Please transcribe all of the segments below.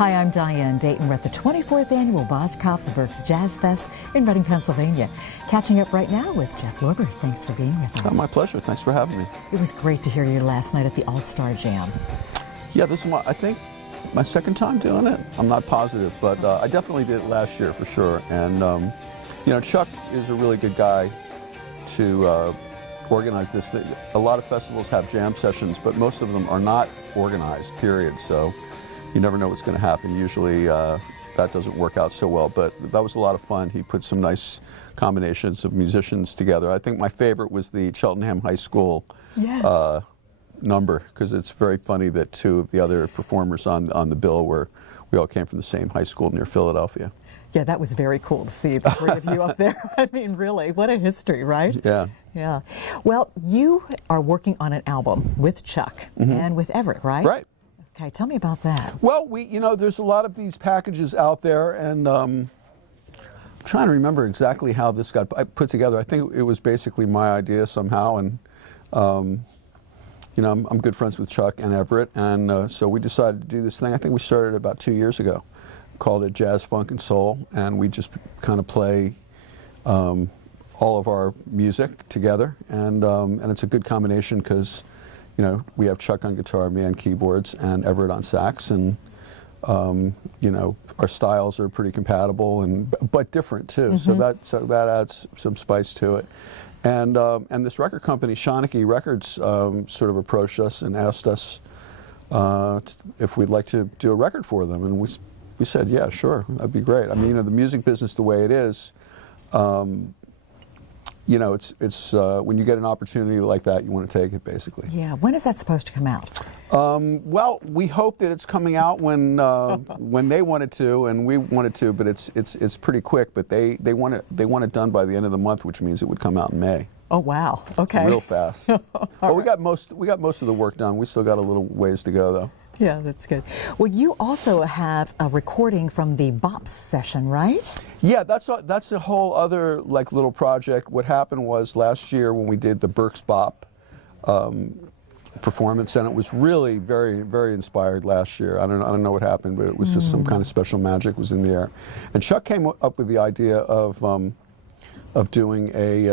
Hi, I'm Diane. Dayton. We're at the 24th annual Boscov's Berks Jazz Fest in Reading, Pennsylvania. Catching up right now with Jeff Lorber. Thanks for being with us. Oh, my pleasure. Thanks for having me. It was great to hear you last night at the All-Star Jam. Yeah, this is I think my second time doing it. I'm not positive, but I definitely did it last year for sure. And you know, Chuck is a really good guy to organize this. A lot of festivals have jam sessions, but most of them are not organized, period. So you never know what's going to happen. Usually that doesn't work out so well, but that was a lot of fun. He put some nice combinations of musicians together. I think my favorite was the Cheltenham High School number, because it's very funny that two of the other performers on the bill we all came from the same high school near Philadelphia. Yeah, that was very cool to see the three of you up there. I mean, really, what a history, right? Yeah. Yeah. Well, you are working on an album with Chuck and with Everett, right? Right. Okay, tell me about that. Well, there's a lot of these packages out there, and I'm trying to remember exactly how this got put together. I think it was basically my idea somehow, and you know, I'm good friends with Chuck and Everett, and so we decided to do this thing. I think we started about 2 years ago, called it Jazz, Funk, and Soul, and we just kind of play all of our music together, and it's a good combination because, you know, we have Chuck on guitar, me on keyboards, and Everett on sax, and you know, our styles are pretty compatible but different too. So that adds some spice to it. And this record company, Shawnee Records, sort of approached us and asked us if we'd like to do a record for them, and we said, yeah, sure, that'd be great. I mean, you know, the music business the way it is, you know, it's when you get an opportunity like that, you want to take it, basically. Yeah. When is that supposed to come out? Well, we hope that it's coming out when they want it to, and we want it to. But it's pretty quick. But they want it done by the end of the month, which means it would come out in May. Oh wow! Okay. Real fast. Well, we got most of the work done. We still got a little ways to go, though. Yeah, that's good. Well, you also have a recording from the Bop session, right? Yeah, that's a whole other little project. What happened was last year when we did the Berks Bop performance, and it was really very, very inspired last year. I don't know what happened, but it was just some kind of special magic was in the air. And Chuck came up with the idea of doing a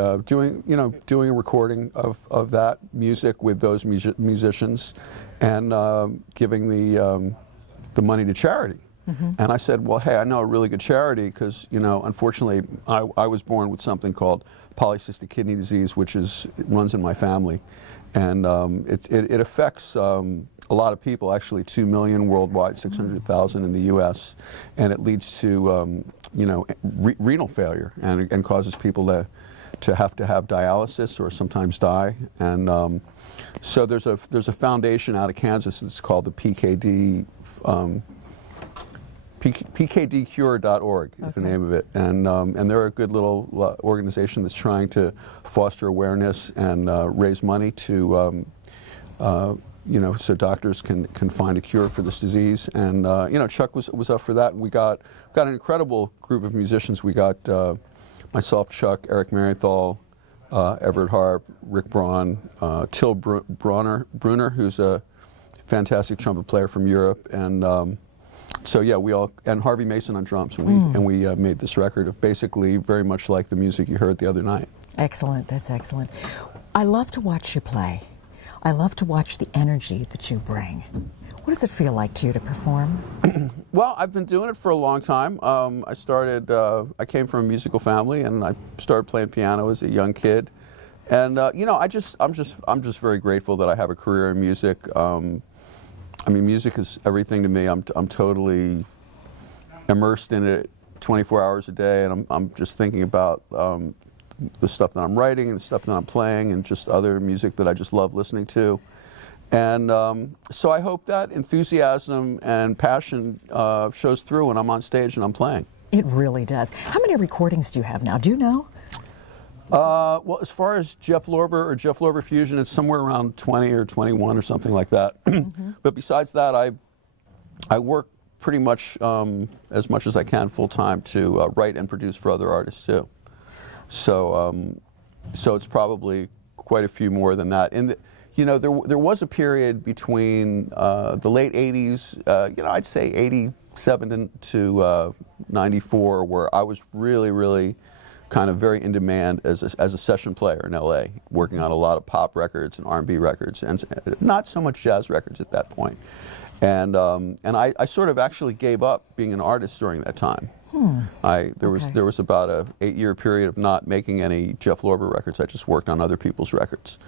recording of that music with those musicians, and giving the money to charity. And I said, well, hey, I know a really good charity, because, you know, unfortunately, I was born with something called polycystic kidney disease, which runs in my family, and it affects a lot of people. Actually, 2 million worldwide, 600,000 in the U.S., and it leads to you know, renal failure, and causes people to have dialysis or sometimes die. And so there's a foundation out of Kansas that's called the PKDcure.org is the name of it, and they're a good little organization that's trying to foster awareness and raise money to you know, so doctors can find a cure for this disease. And you know, Chuck was up for that, and we got an incredible group of musicians. We got myself, Chuck, Eric Marienthal, Everett Harp, Rick Braun, Till Brunner, who's a fantastic trumpet player from Europe, and so yeah, and Harvey Mason on drums, and we made this record of basically very much like the music you heard the other night. Excellent, that's excellent. I love to watch you play. I love to watch the energy that you bring. What does it feel like to you to perform? Well, I've been doing it for a long time. I came from a musical family, and I started playing piano as a young kid. And you know, I'm just very grateful that I have a career in music. I mean, music is everything to me. I'm totally immersed in it 24 hours a day, and I'm just thinking about the stuff that I'm writing and the stuff that I'm playing, and just other music that I just love listening to. And so I hope that enthusiasm and passion shows through when I'm on stage and I'm playing. It really does. How many recordings do you have now? Do you know? Well, as far as Jeff Lorber or Jeff Lorber Fusion, it's somewhere around 20 or 21 or something like that. But besides that, I work pretty much as much as I can full time to write and produce for other artists too. So so it's probably quite a few more than that. You know, there was a period between the late 80s, you know, I'd say '87 to '94, where I was really kind of very in demand as a session player in LA, working on a lot of pop records and R&B records, and not so much jazz records at that point. And I sort of actually gave up being an artist during that time. There was about a 8-year period of not making any Jeff Lorber records. I just worked on other people's records.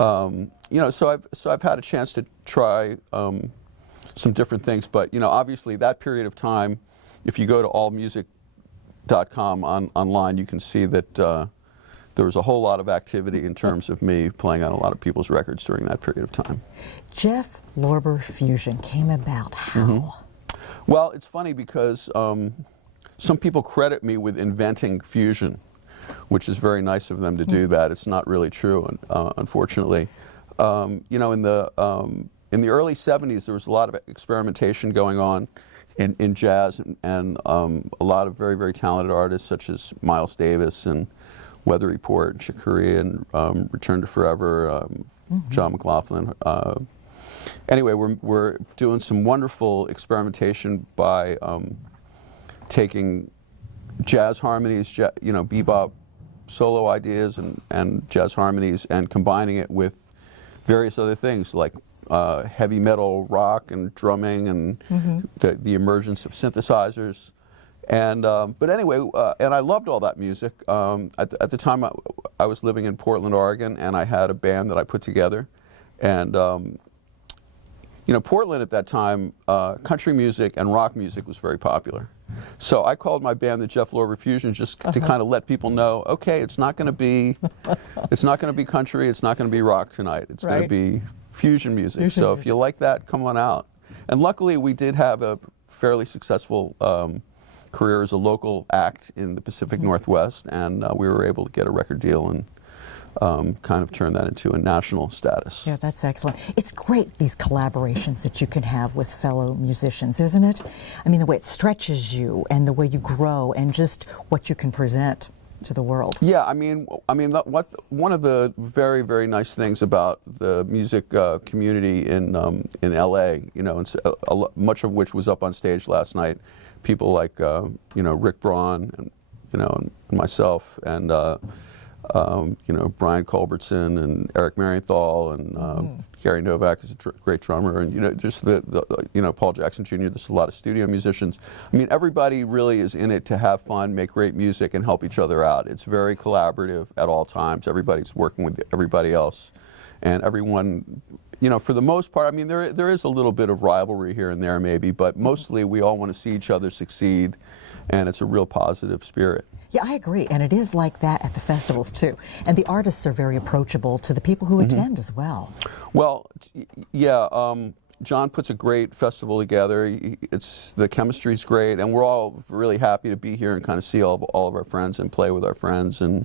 You know, so I've had a chance to try some different things, but you know, obviously that period of time, if you go to allmusic.com online, you can see that there was a whole lot of activity in terms of me playing on a lot of people's records during that period of time. Jeff Lorber Fusion came about how? Well, it's funny because some people credit me with inventing fusion, which is very nice of them to do that. It's not really true, unfortunately. You know, in the early '70s, there was a lot of experimentation going on in jazz, and a lot of very talented artists such as Miles Davis and Weather Report, and Chick Corea, and Return to Forever, John McLaughlin. Anyway, we're doing some wonderful experimentation by taking jazz harmonies, you know, bebop solo ideas and jazz harmonies, and combining it with various other things like heavy metal, rock, and drumming, and the emergence of synthesizers. And but anyway, and I loved all that music. At the time, I was living in Portland, Oregon, and I had a band that I put together. And you know, Portland at that time, country music and rock music was very popular. So I called my band the Jeff Lorber Fusion just to kind of let people know, okay, it's not going to be country, it's not going to be rock tonight. It's going to be fusion music. So if you like that, come on out. And luckily, we did have a fairly successful career as a local act in the Pacific Northwest, and we were able to get a record deal and kind of turn that into a national status. Yeah, that's excellent. It's great, these collaborations that you can have with fellow musicians, isn't it? I mean, the way it stretches you and the way you grow and just what you can present to the world. Yeah, I mean, one of the very nice things about the music community in LA, you know, and much of which was up on stage last night, people like you know, Rick Braun, and you know, and myself, and you know, Brian Culbertson and Eric Marienthal, and Gary Novak is a great drummer, and you know, just you know, Paul Jackson Jr. There's a lot of studio musicians. I mean, everybody really is in it to have fun, make great music, and help each other out. It's very collaborative at all times. Everybody's working with everybody else, and everyone, you know, for the most part, I mean, there is a little bit of rivalry here and there maybe, but mostly we all want to see each other succeed, and it's a real positive spirit. Yeah, I agree, and it is like that at the festivals too. And the artists are very approachable to the people who attend as well. Well, yeah, John puts a great festival together. The chemistry's great, and we're all really happy to be here and kind of see all of our friends and play with our friends, and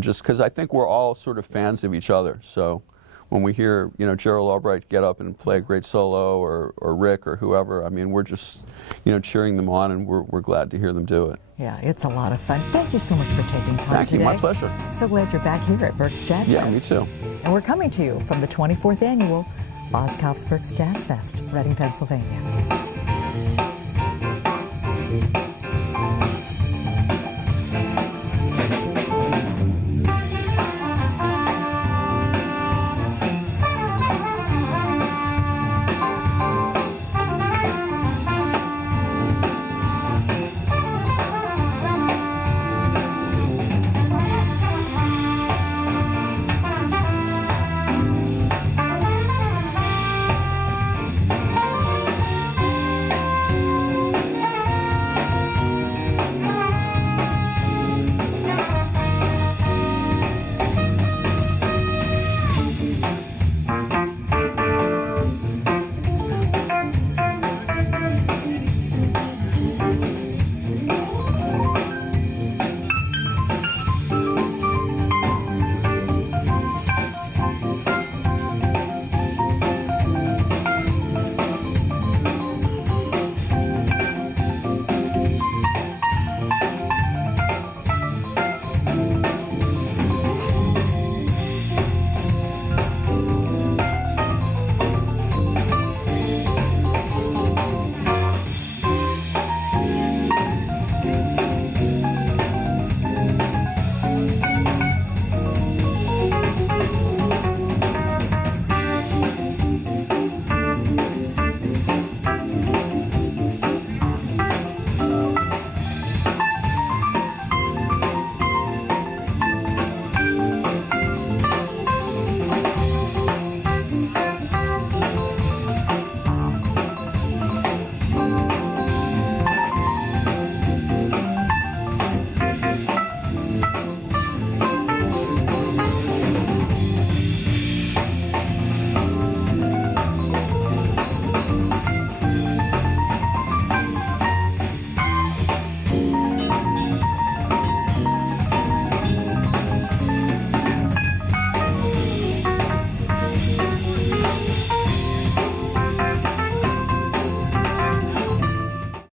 just because I think we're all sort of fans of each other. So when we hear, you know, Gerald Albright get up and play a great solo, or Rick or whoever, I mean, we're just, you know, cheering them on, and we're glad to hear them do it. Yeah, it's a lot of fun. Thank you so much for taking time today. Thank you, my pleasure. So glad you're back here at Berks Jazz Fest. Yeah, me too. And we're coming to you from the 24th annual Boscov's Berks Jazz Fest, Reading, Pennsylvania.